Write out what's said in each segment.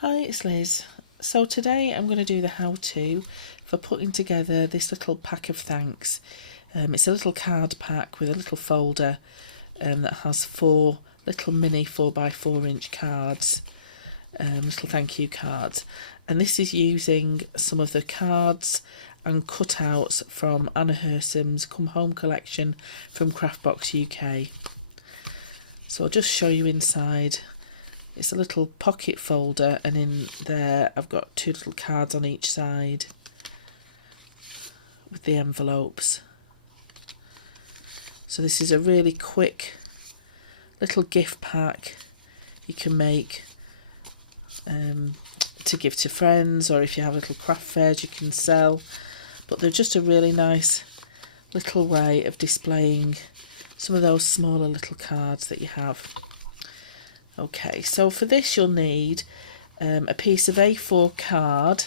Hi, it's Liz. So today I'm going to do the how-to for putting together this little pack of thanks. It's a little card pack with a little folder that has 4 little mini 4x4 inch cards, little thank you cards. And this is using some of the cards and cutouts from Anna Hersam's Come Home collection from Craftbox UK. So I'll just show you inside. It's a little pocket folder, and in there I've got 2 little cards on each side with the envelopes. So this is a really quick little gift pack you can make to give to friends, or if you have little craft fairs you can sell. But they're just a really nice little way of displaying some of those smaller little cards that you have. Okay, so for this you'll need a piece of A4 card,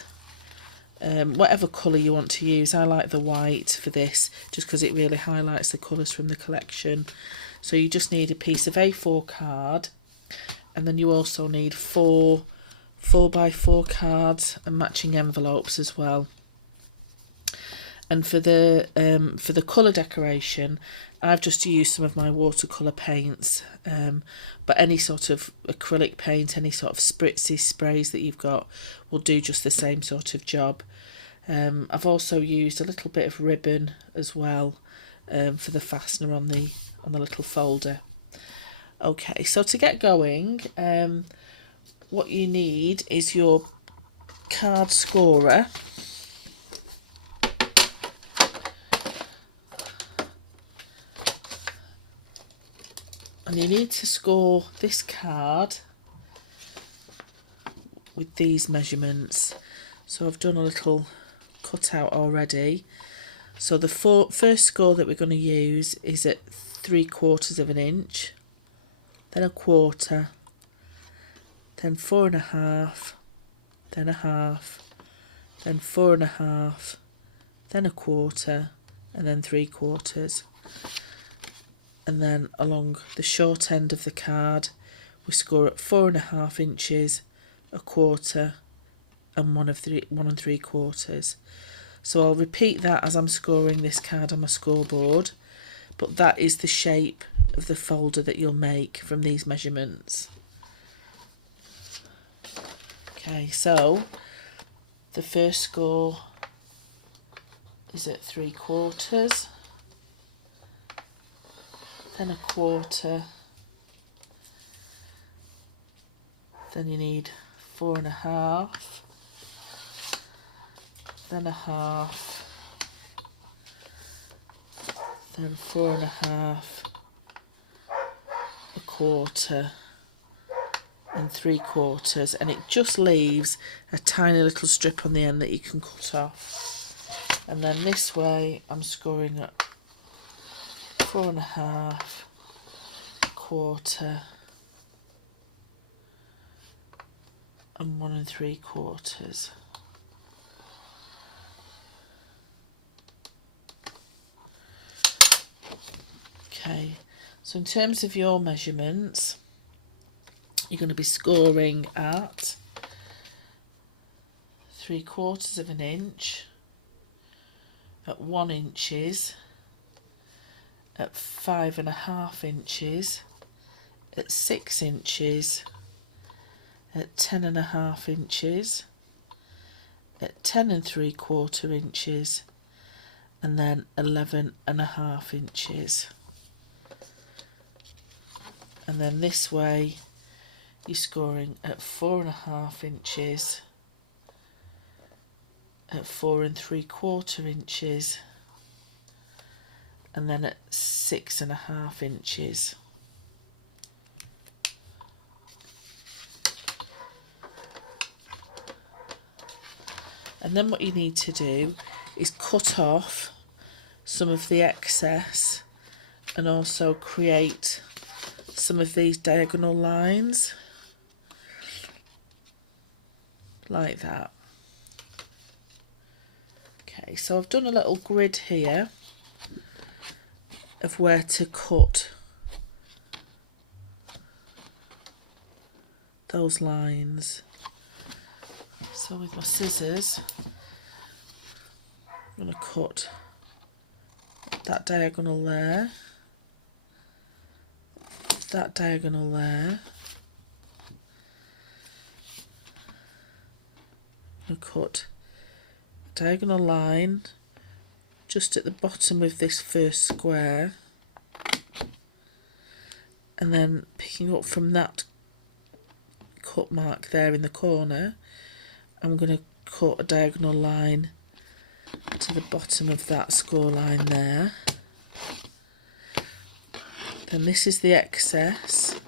whatever colour you want to use. I like the white for this just because it really highlights the colours from the collection. So you just need a piece of A4 card, and then you also need 4 4x4 cards and matching envelopes as well. And for the colour decoration, I've just used some of my watercolour paints, but any sort of acrylic paint, any sort of spritzy sprays that you've got will do just the same sort of job. I've also used a little bit of ribbon as well for the fastener on the little folder. Okay, so to get going, what you need is your card scorer. And you need to score this card with these measurements. So I've done a little cutout already. So the first score that we're going to use is at 3/4 of an inch, then 1/4, then 4.5, then 1/2, then 4.5, then 1/4, and then 3/4. And then along the short end of the card we score at 4.5 inches, 1/4, and 1 3/4. So I'll repeat that as I'm scoring this card on my scoreboard, but that is the shape of the folder that you'll make from these measurements. Okay, so the first score is at 3/4, then 1/4, then you need 4.5, then 1/2, then 4.5, 1/4, and 3/4, and it just leaves a tiny little strip on the end that you can cut off. And then this way I'm scoring at 4.5, 1/4, and 1 3/4. Okay, so in terms of your measurements, you're going to be scoring at 3/4 of an inch, at 1 inches, at 5.5 inches, at 6 inches, at 10.5 inches, at 10 3/4 inches, and then 11.5 inches. And then this way you're scoring at 4.5 inches, at 4 3/4 inches, and then at 6.5 inches. And then what you need to do is cut off some of the excess and also create some of these diagonal lines like that. Okay, so I've done a little grid here of where to cut those lines. So with my scissors, I'm going to cut that diagonal there, that diagonal there, and cut a diagonal line just at the bottom of this first square, and then picking up from that cut mark there in the corner, I'm going to cut a diagonal line to the bottom of that score line there. Then this is the excess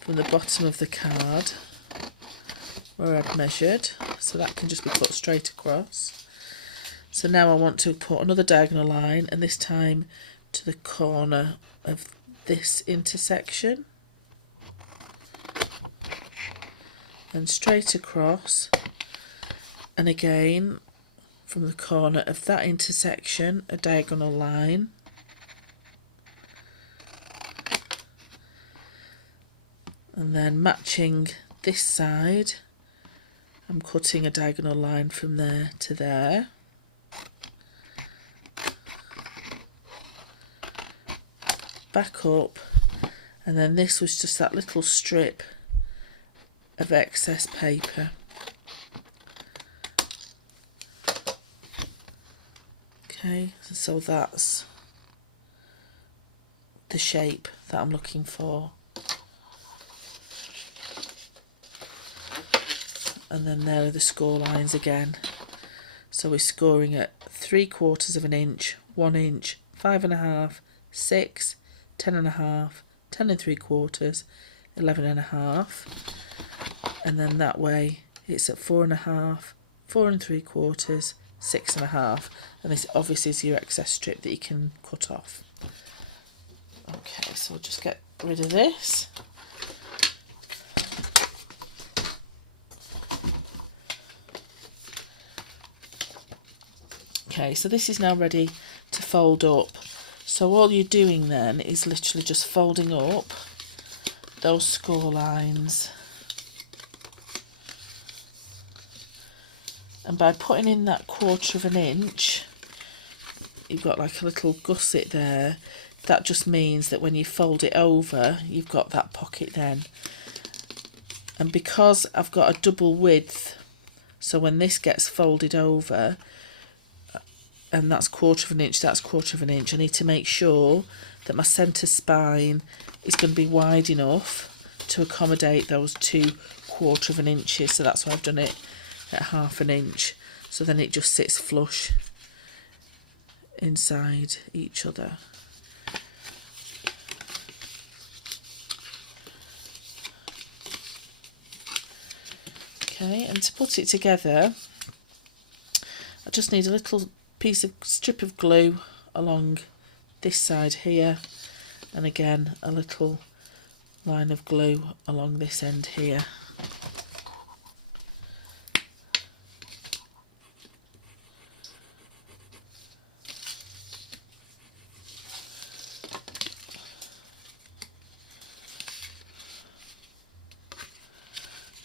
from the bottom of the card where I've measured, so that can just be cut straight across. So now I want to put another diagonal line, and this time to the corner of this intersection, and straight across, and again from the corner of that intersection a diagonal line, and then matching this side I'm cutting a diagonal line from there to there, back up, and then this was just that little strip of excess paper. Okay, so that's the shape that I'm looking for. And then there are the score lines again. So we're scoring at 3/4 of an inch, 1 inch, 5.5, 6, 10.5, 10 3/4, 11.5, and then that way it's at 4.5, 4 3/4, 6.5, and this obviously is your excess strip that you can cut off. Okay, so we'll just get rid of this. Okay, so this is now ready to fold up. So all you're doing then is literally just folding up those score lines. And by putting in that 1/4 of an inch, you've got like a little gusset there. That just means that when you fold it over, you've got that pocket then. And because I've got a double width, so when this gets folded over, and that's 1/4 of an inch, that's 1/4 of an inch, I need to make sure that my centre spine is going to be wide enough to accommodate those 2/4 of an inches. So that's why I've done it at 1/2 an inch. So then it just sits flush inside each other. Okay, and to put it together, I just need a little strip of glue along this side here, and again a little line of glue along this end here.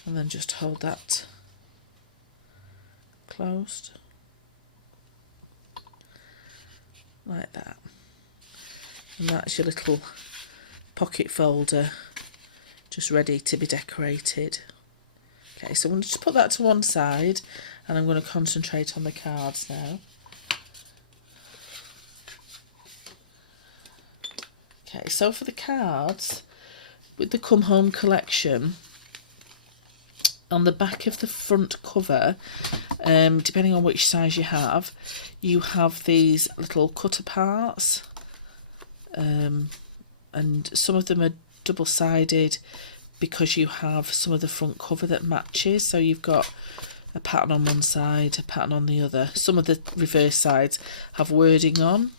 And then just hold that closed like that, and that's your little pocket folder just ready to be decorated. Okay, so I'm going to just put that to one side, and I'm going to concentrate on the cards now. Okay, so for the cards, with the Come Home collection, on the back of the front cover, depending on which size you have these little cut aparts, and some of them are double-sided because you have some of the front cover that matches, so you've got a pattern on one side, a pattern on the other. Some of the reverse sides have wording on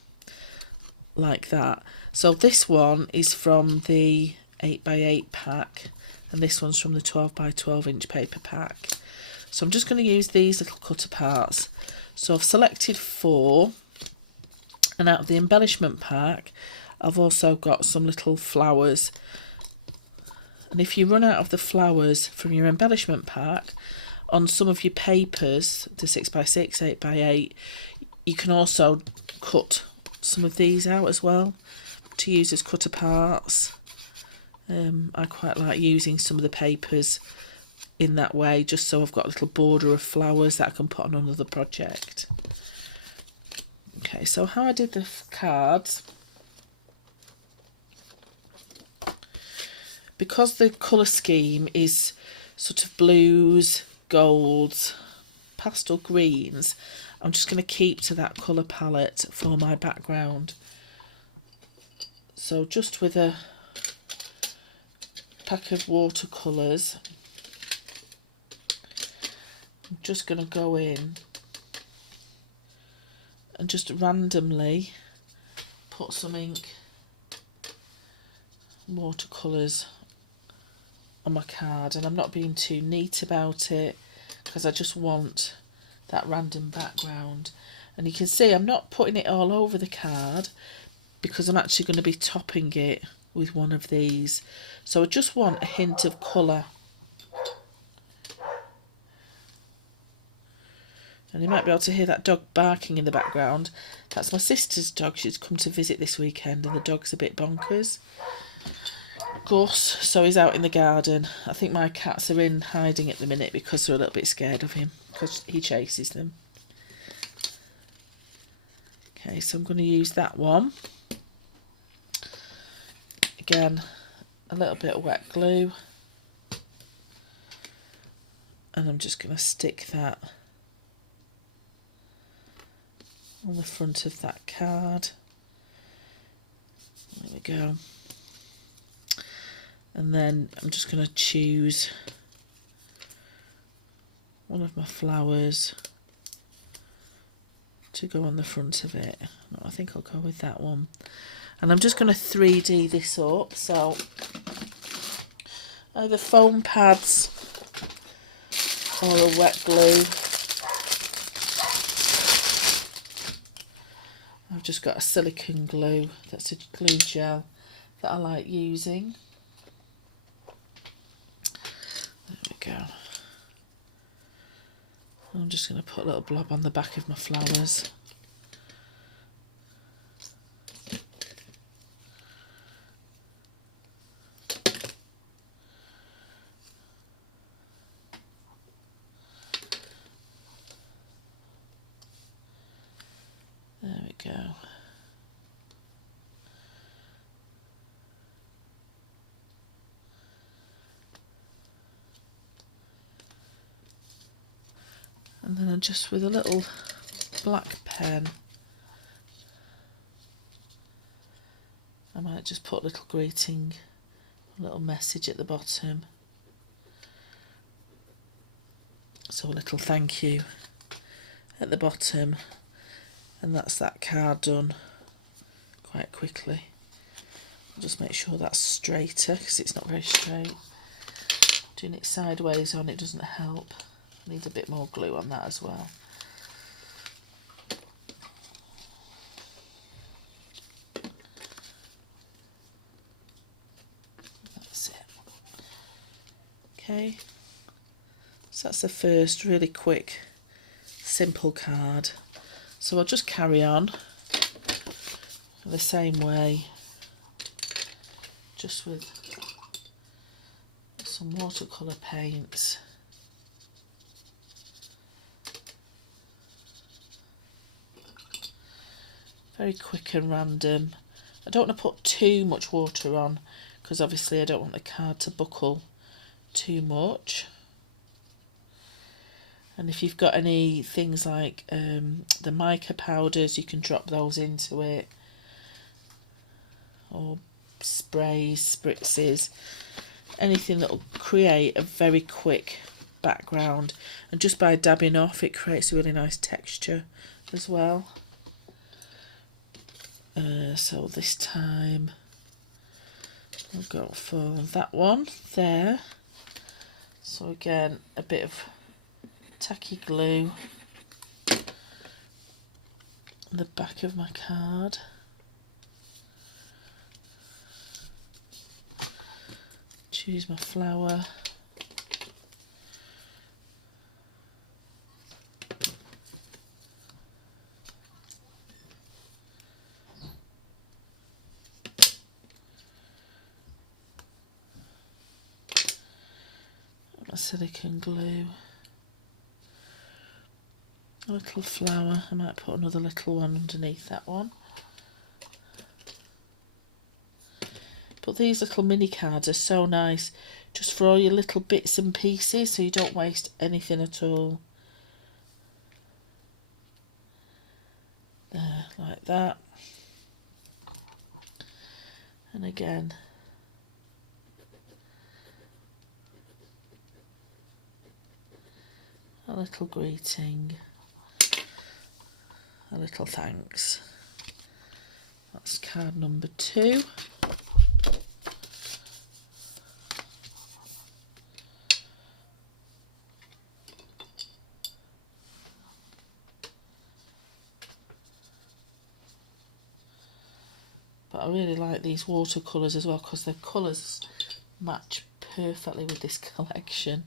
like that. So this one is from the 8x8 pack, and this one's from the 12x12 inch paper pack. So I'm just going to use these little cut aparts. So I've selected 4, and out of the embellishment pack I've also got some little flowers, and if you run out of the flowers from your embellishment pack, on some of your papers, the 6x6, 8x8, you can also cut some of these out as well to use as cut aparts. I quite like using some of the papers in that way, just so I've got a little border of flowers that I can put on another project. Okay, so how I did the cards, because the colour scheme is sort of blues, golds, pastel greens, I'm just going to keep to that colour palette for my background. So just with a pack of watercolours, I'm just going to go in and just randomly put some ink, watercolours on my card, and I'm not being too neat about it because I just want that random background. And you can see I'm not putting it all over the card because I'm actually going to be topping it with one of these. So I just want a hint of colour. And you might be able to hear that dog barking in the background. That's my sister's dog. She's come to visit this weekend and the dog's a bit bonkers. Gus, so he's out in the garden. I think my cats are in hiding at the minute because they're a little bit scared of him because he chases them. Okay, so I'm going to use that one. Again, a little bit of wet glue. And I'm just going to stick that on the front of that card. There we go. And then I'm just going to choose one of my flowers to go on the front of it. No, I think I'll go with that one. And I'm just going to 3D this up. So either foam pads or a wet glue. I've just got a silicone glue, that's a glue gel that I like using. There we go. I'm just going to put a little blob on the back of my flowers. There we go. And then just with a little black pen, I might just put a little greeting, a little message at the bottom. So a little thank you at the bottom, and that's that card done quite quickly. I'll just make sure that's straighter because it's not very straight. Doing it sideways on it doesn't help. I need a bit more glue on that as well. That's it. Okay, so that's the first really quick, simple card. So I'll just carry on the same way, just with some watercolour paints. Very quick and random. I don't want to put too much water on because obviously I don't want the card to buckle too much. And if you've got any things like the mica powders, you can drop those into it, or sprays, spritzes, anything that will create a very quick background. And just by dabbing off, it creates a really nice texture as well. So this time I'll go for that one there. So again, a bit of tacky glue on the back of my card. Choose my flower. silicone glue. A little flower. I might put another little one underneath that one. But these little mini cards are so nice just for all your little bits and pieces, so you don't waste anything at all. There, like that. And again, a little greeting, a little thanks. That's card number 2. But I really like these watercolours as well because the colours match perfectly with this collection.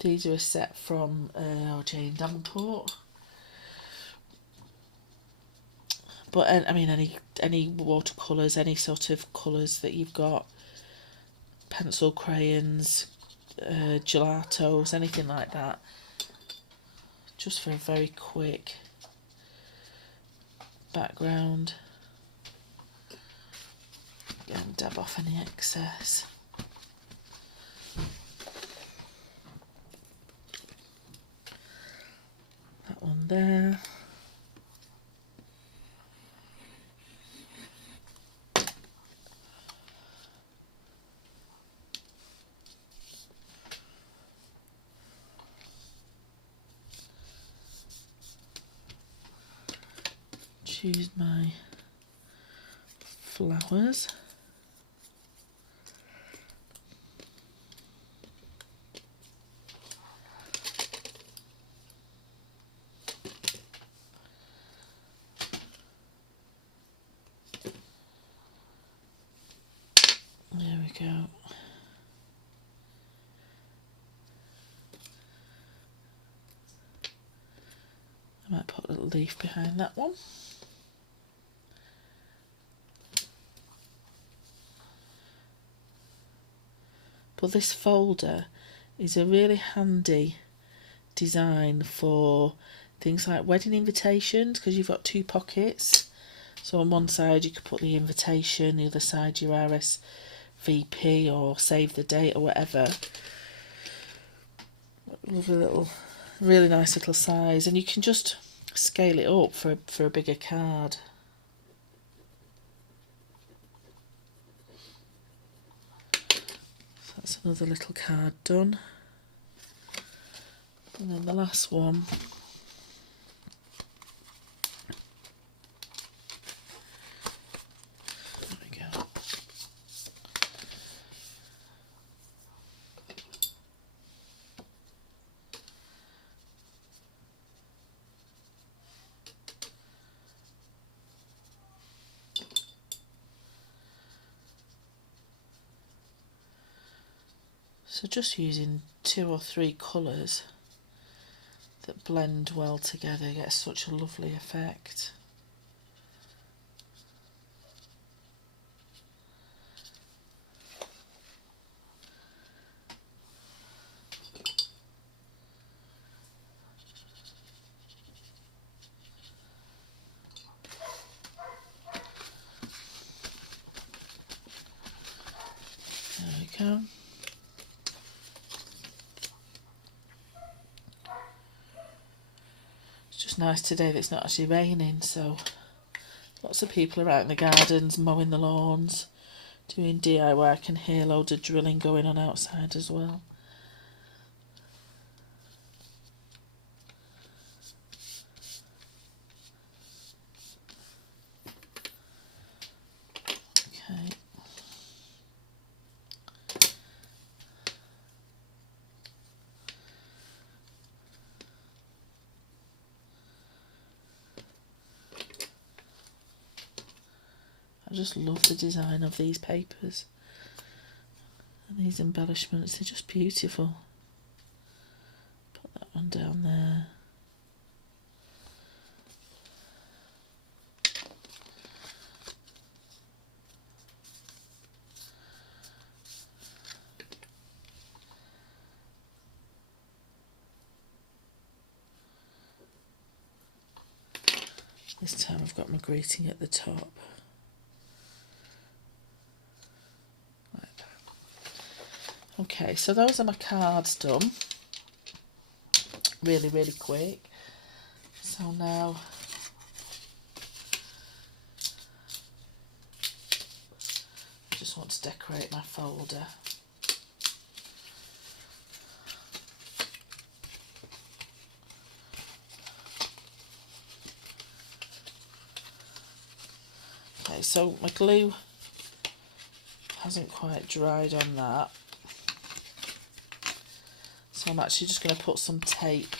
These are a set from Jane Davenport. But I mean, any watercolours, any sort of colours that you've got, pencil crayons, gelatos, anything like that, just for a very quick background. Again, dab off any excess. That one there. Choose my flowers. There we go. I might put a little leaf behind that one. But this folder is a really handy design for things like wedding invitations, because you've got 2 pockets. So on one side you could put the invitation, the other side your RSVP or save the date or whatever. Lovely little, really nice little size, and you can just scale it up for a bigger card. So that's another little card done. And then the last one, there we go. So just using 2 or 3 colours that blend well together gets such a lovely effect. There we go. Nice today that it's not actually raining, so lots of people are out in the gardens mowing the lawns, doing DIY. I can hear loads of drilling going on outside as well. Okay. I just love the design of these papers and these embellishments, they're just beautiful. Put that one down there. This time I've got my greeting at the top. Like that. Okay, so those are my cards done. Really, really quick. So now I just want to decorate my folder. Okay, so my glue hasn't quite dried on that. So I'm actually just going to put some tape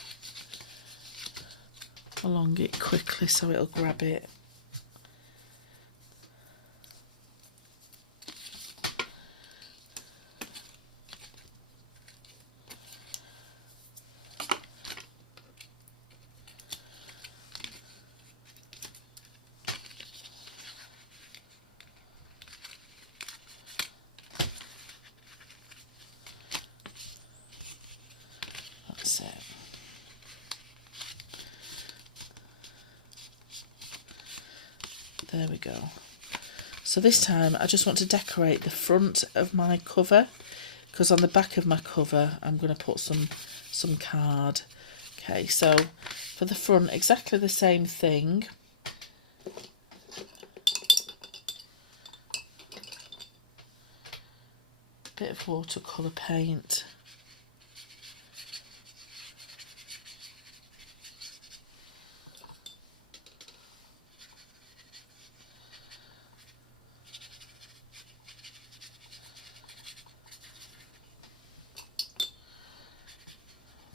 along it quickly so it'll grab it. That's it. There we go. So this time I just want to decorate the front of my cover, because on the back of my cover I'm going to put some card. Okay, so for the front, exactly the same thing. Bit of watercolour paint.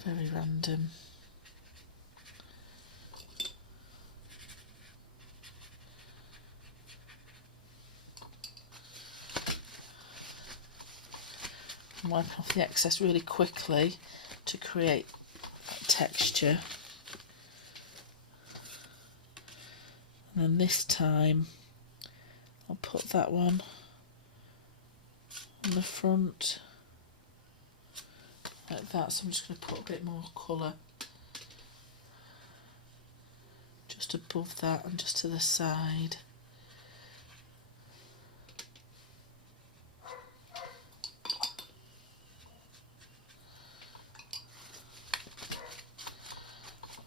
Very random. Wipe off the excess really quickly to create that texture. And then this time I'll put that one on the front like that. So I'm just going to put a bit more colour just above that and just to the side.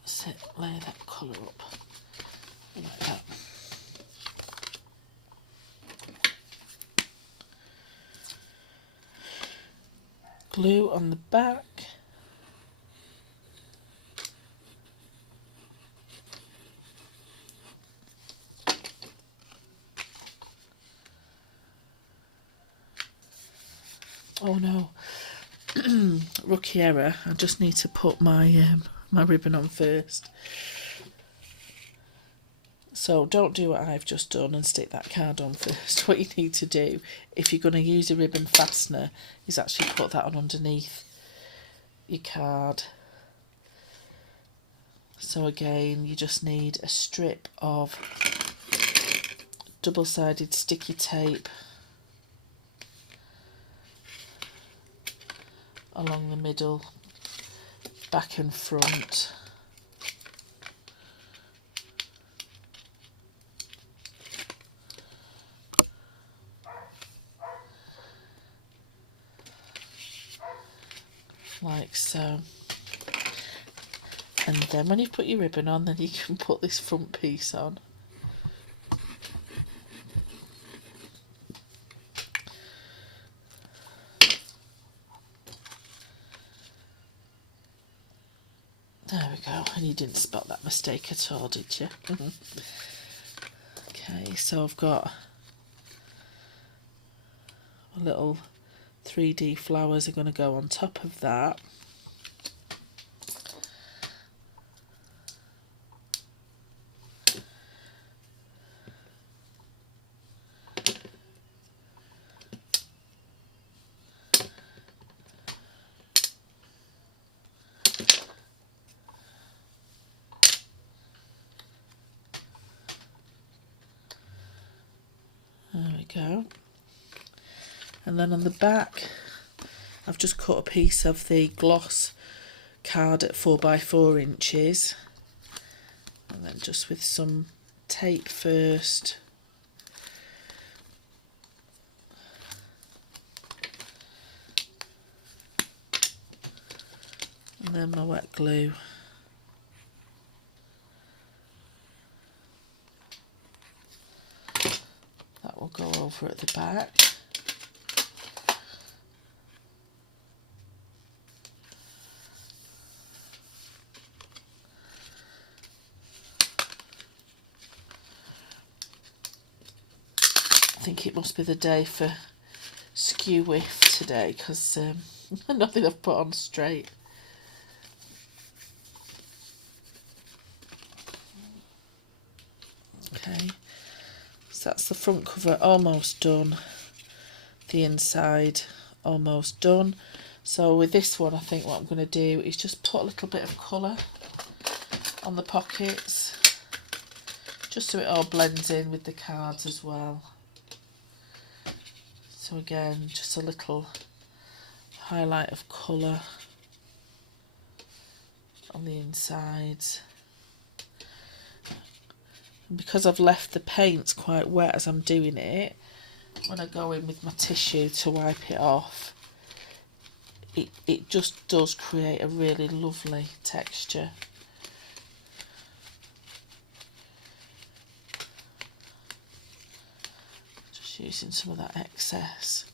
That's it, lay that colour up like that. Glue on the back. Oh no, rookie error, I just need to put my my ribbon on first. So don't do what I've just done and stick that card on first. What you need to do, if you're going to use a ribbon fastener, is actually put that on underneath your card. So again, you just need a strip of double-sided sticky tape along the middle, back and front. Like so. And then when you've put your ribbon on, then you can put this front piece on. There we go, and you didn't spot that mistake at all, did you? Okay, so I've got a little 3D flowers are going to go on top of that. There we go. And then on the back, I've just cut a piece of the gloss card at 4 by 4 inches, and then just with some tape first. And then my wet glue. That will go over at the back. I think it must be the day for skew whiff today, because nothing I've put on straight. Okay, so that's the front cover almost done, the inside almost done. So with this one, I think what I'm going to do is just put a little bit of colour on the pockets, just so it all blends in with the cards as well. So again, just a little highlight of colour on the insides. And because I've left the paints quite wet as I'm doing it, when I go in with my tissue to wipe it off, it just does create a really lovely texture. Just using some of that excess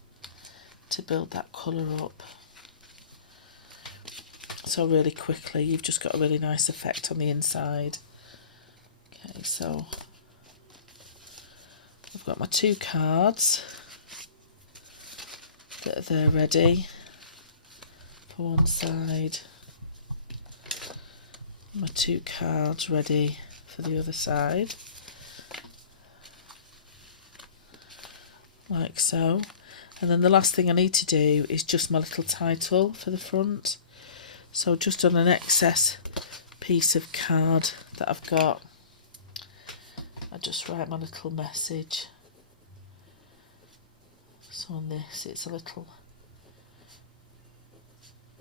to build that colour up. So really quickly, you've just got a really nice effect on the inside. Okay, so I've got my 2 cards that are there ready for one side, my 2 cards ready for the other side, like so. And then the last thing I need to do is just my little title for the front. So just on an excess piece of card that I've got, I just write my little message. So on this, it's a little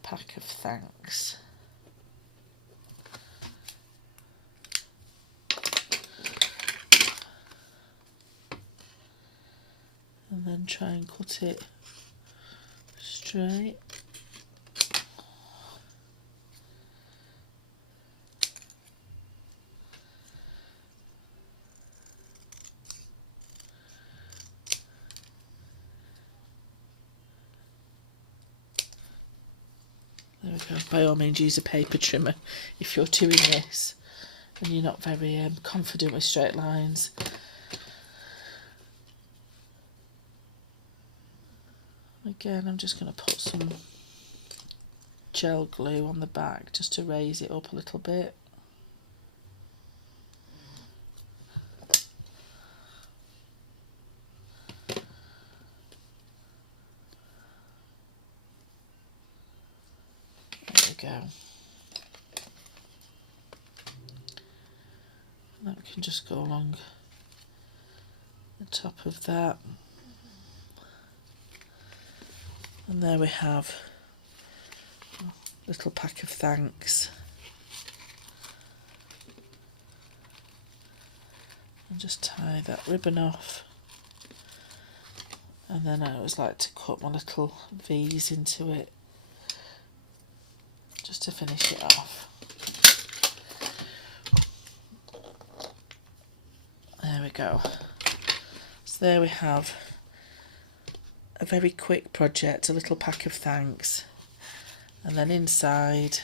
pack of thanks. And then try and cut it straight. There we go. By all means, use a paper trimmer if you're doing this and you're not very confident with straight lines. Again, I'm just going to put some gel glue on the back just to raise it up a little bit. There we go. And that can just go along the top of that. And there we have a little pack of thanks. And just tie that ribbon off. And then I always like to cut my little V's into it, just to finish it off. There we go. So there we have a very quick project, a little pack of thanks, and then inside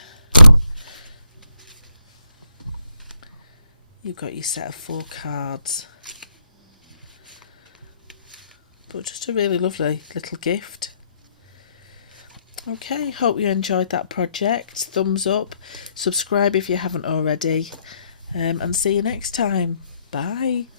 you've got your set of 4 cards, but just a really lovely little gift. Okay, hope you enjoyed that project. Thumbs up, subscribe if you haven't already, and see you next time. Bye.